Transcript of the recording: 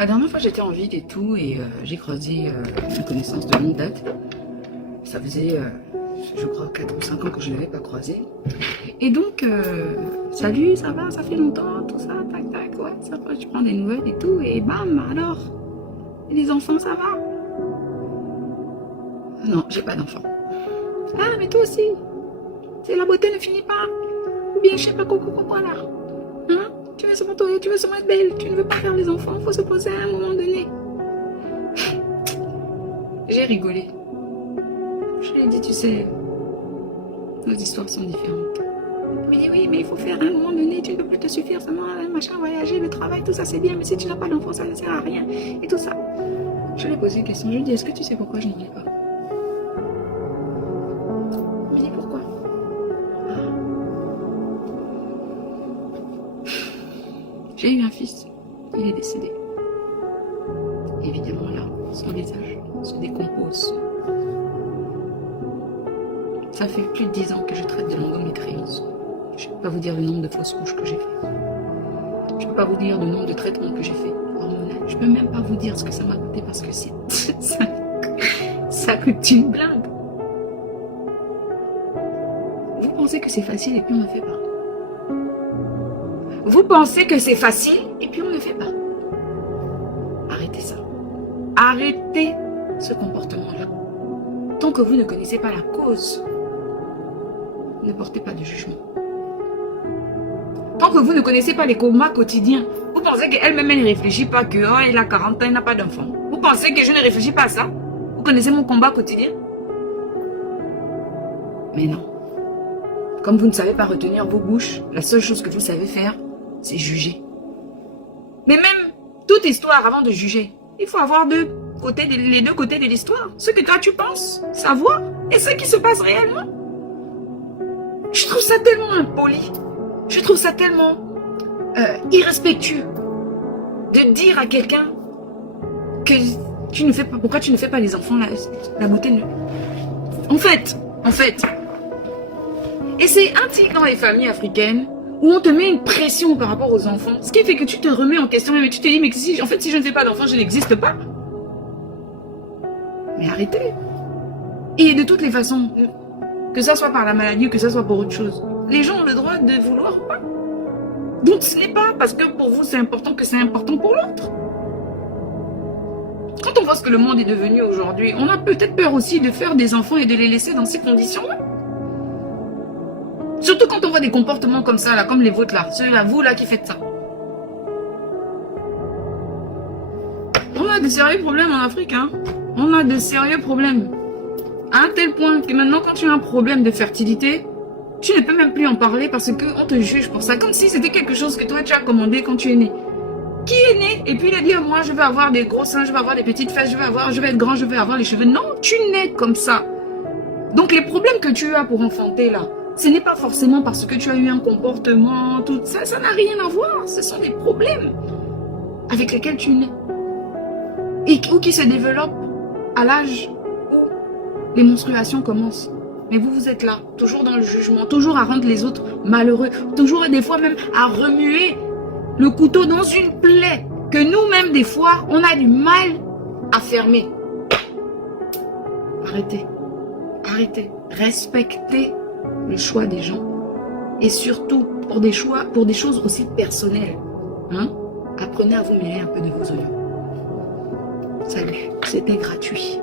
La dernière fois, j'étais en ville et tout, et j'ai croisé une connaissance de longue date. Ça faisait, je crois, 4 ou 5 ans que je ne l'avais pas croisé. Et donc, salut, ça va, ça fait longtemps, tout ça, tac, tac, ouais, ça va, je prends des nouvelles et tout, et bam, alors, et les enfants, ça va? Non, j'ai pas d'enfants. Ah, mais toi aussi, c'est la beauté ne finit pas. Ou bien, je sais pas quoi, là. Hein? Tu veux seulement toi, tu veux seulement être belle, tu ne veux pas faire les enfants, il faut se poser à un moment donné. J'ai rigolé. Je lui ai dit, tu sais, nos histoires sont différentes. Il me dit, oui, mais il faut faire à un moment donné, tu ne peux plus te suffire seulement à machin, voyager, le travail, tout ça c'est bien, mais si tu n'as pas d'enfant, ça ne sert à rien. Et tout ça. Je lui ai posé une question, je lui ai dit, est-ce que tu sais pourquoi je n'en ai pas? Il me dit, pourquoi? J'ai eu un fils, il est décédé. Évidemment là, son visage se décompose. Ça fait plus de 10 ans que je traite de l'endométriose. Je ne peux pas vous dire le nombre de fausses couches que j'ai fait. Je ne peux pas vous dire le nombre de traitements que j'ai fait hormonal. Je ne peux même pas vous dire ce que ça m'a coûté parce que ça coûte une blinde. Vous pensez que c'est facile et puis on ne fait pas. Vous pensez que c'est facile et puis on ne fait pas. Arrêtez ça. Arrêtez ce comportement-là. Tant que vous ne connaissez pas la cause, ne portez pas de jugement. Tant que vous ne connaissez pas les comas quotidiens, vous pensez qu'elle-même, elle ne réfléchit pas que oh, elle a 40 ans, elle n'a pas d'enfant. Vous pensez que je ne réfléchis pas à ça? Vous connaissez mon combat quotidien? Mais non. Comme vous ne savez pas retenir vos bouches, la seule chose que vous savez faire, c'est juger. Mais même toute histoire, avant de juger, il faut avoir les deux côtés de l'histoire. Ce que toi tu penses, savoir, et ce qui se passe réellement. Je trouve ça tellement impoli. Je trouve ça tellement irrespectueux de dire à quelqu'un que tu ne fais pas, pourquoi tu ne fais pas les enfants, la beauté ne... En fait, et c'est un dans les familles africaines où on te met une pression par rapport aux enfants, ce qui fait que tu te remets en question et tu te dis, mais si, en fait, si je ne fais pas d'enfants, je n'existe pas. Mais arrêtez. Et de toutes les façons, que ça soit par la maladie ou que ça soit pour autre chose, les gens ont le droit de vouloir ou pas. Donc ce n'est pas parce que pour vous c'est important que c'est important pour l'autre. Quand on voit ce que le monde est devenu aujourd'hui, on a peut-être peur aussi de faire des enfants et de les laisser dans ces conditions-là. Surtout quand on voit des comportements comme ça, là, comme les vôtres là, ceux-là, vous là qui faites ça. On a de sérieux problèmes en Afrique, hein. On a de sérieux problèmes. À un tel point que maintenant quand tu as un problème de fertilité, tu ne peux même plus en parler parce qu'on te juge pour ça. Comme si c'était quelque chose que toi tu as commandé quand tu es né. Qui est né et puis il a dit moi je veux avoir des gros seins, je veux avoir des petites fesses, je veux être grand, je veux avoir les cheveux. Non, tu nais comme ça. Donc les problèmes que tu as pour enfanter là, ce n'est pas forcément parce que tu as eu un comportement, tout ça, ça n'a rien à voir. Ce sont des problèmes avec lesquels tu nais. Ou qui se développent à l'âge où les menstruations commencent. Mais vous êtes là, toujours dans le jugement, toujours à rendre les autres malheureux, toujours et des fois même à remuer le couteau dans une plaie que nous-mêmes des fois, on a du mal à fermer. Arrêtez, arrêtez, respectez le choix des gens et surtout pour des choix, pour des choses aussi personnelles. Hein? Apprenez à vous mêler un peu de vos oignons. Salut, c'était gratuit.